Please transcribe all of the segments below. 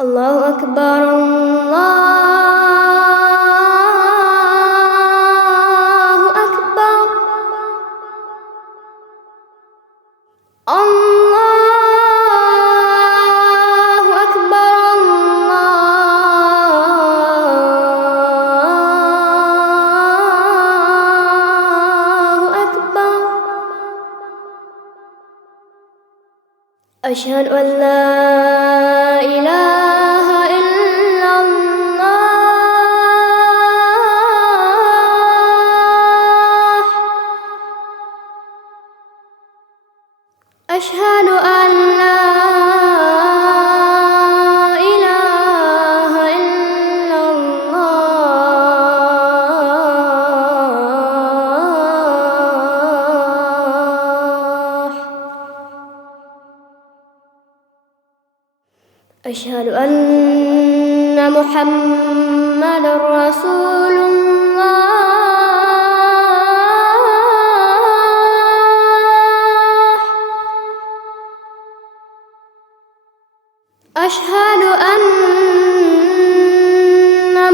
الله أكبر الله أكبر الله أكبر الله أكبر أشهد أن لا إله إلا الله أشهد أن لا إله إلا الله أشهد أن محمدًا رسول الله أشهد أن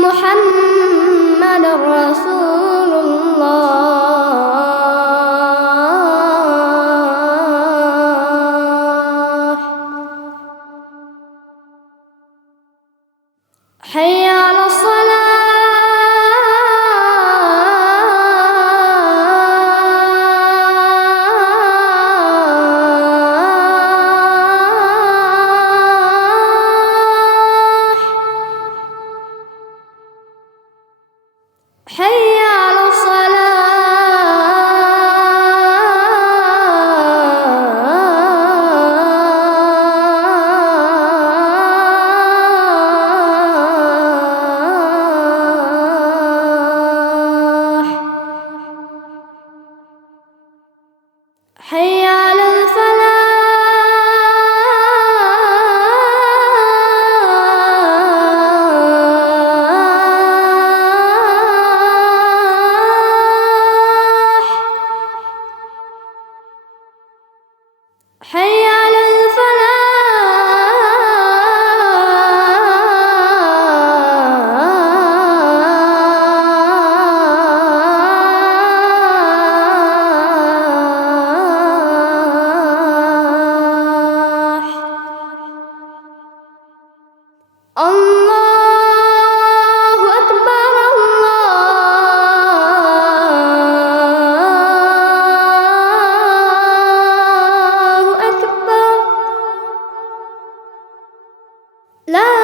محمدًا رسول الله حي على الصلاة حي على الفلاح حي على الفلاح حي على الفلاح الله أكبر الله أكبر لا